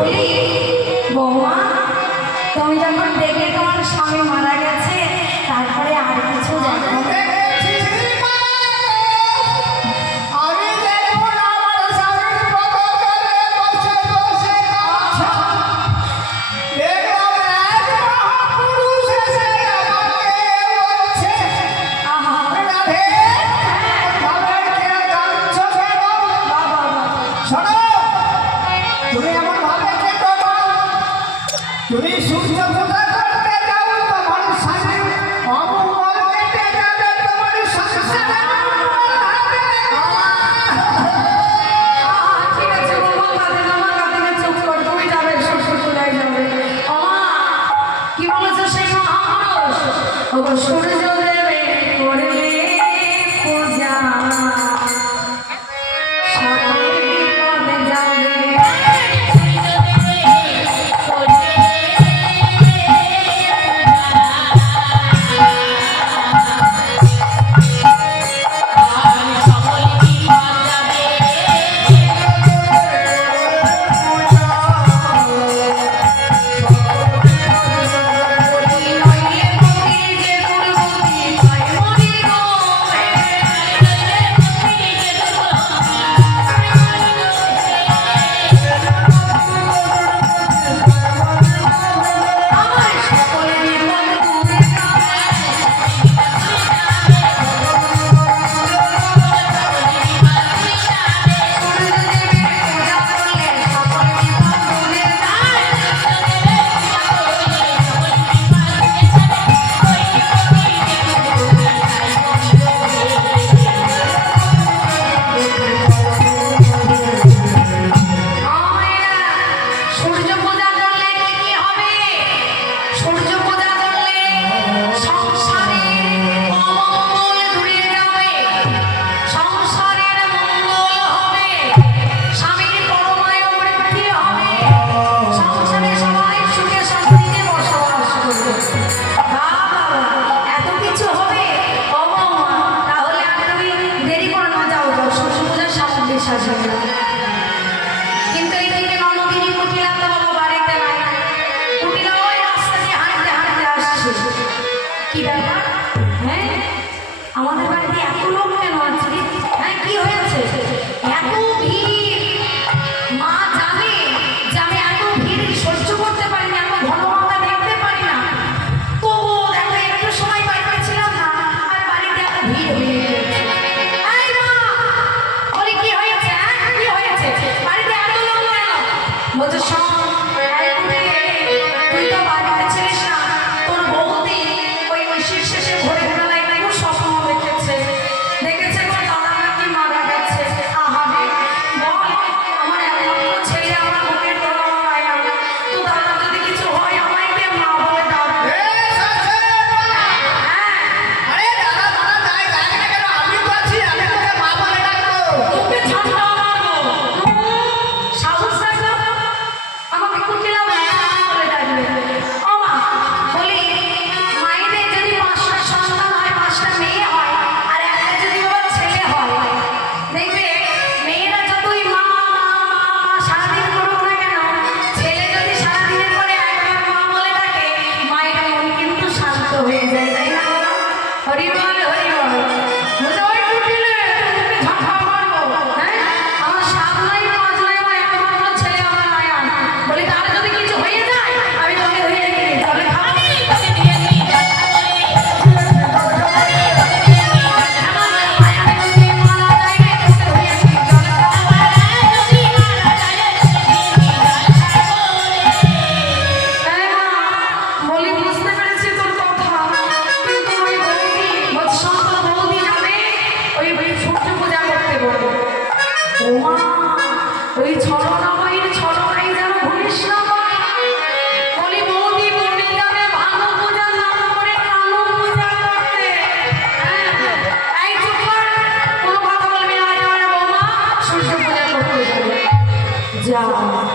বলি বৌমা তুমি যখন দেখে তোমার স্বামী মারা গেছে তারপরে আর 我说的。Yeah.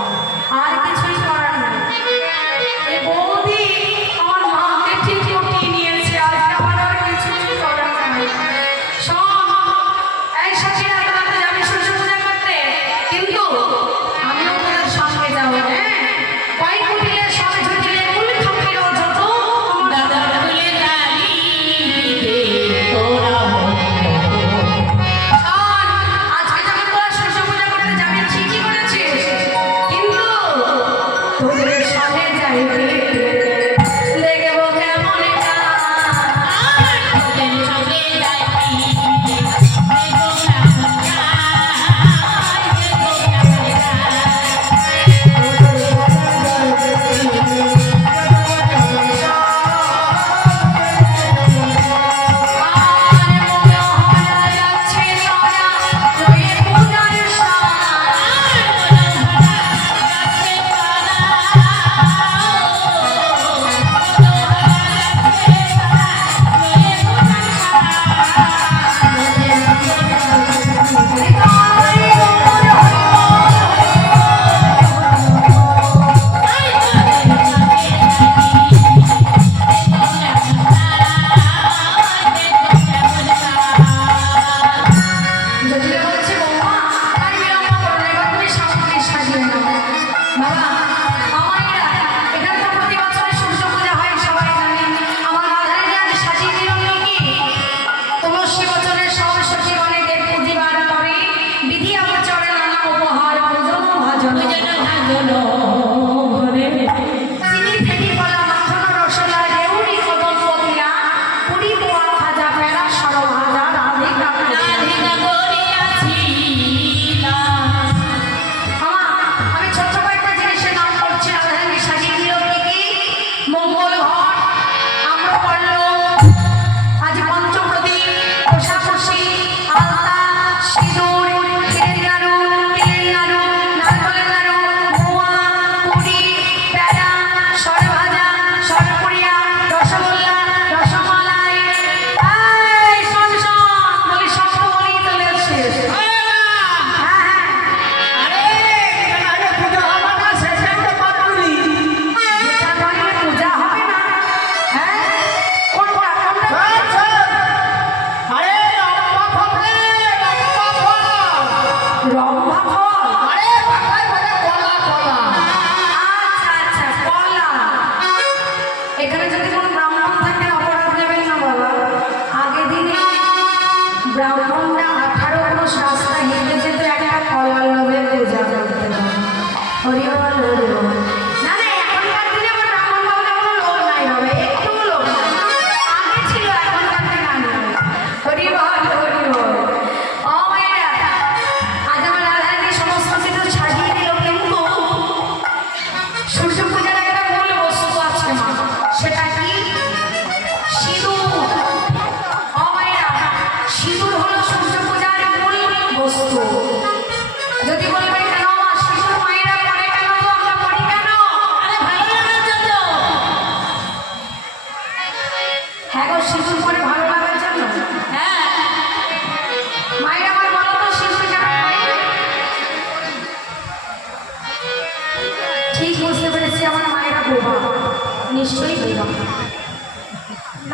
Rock.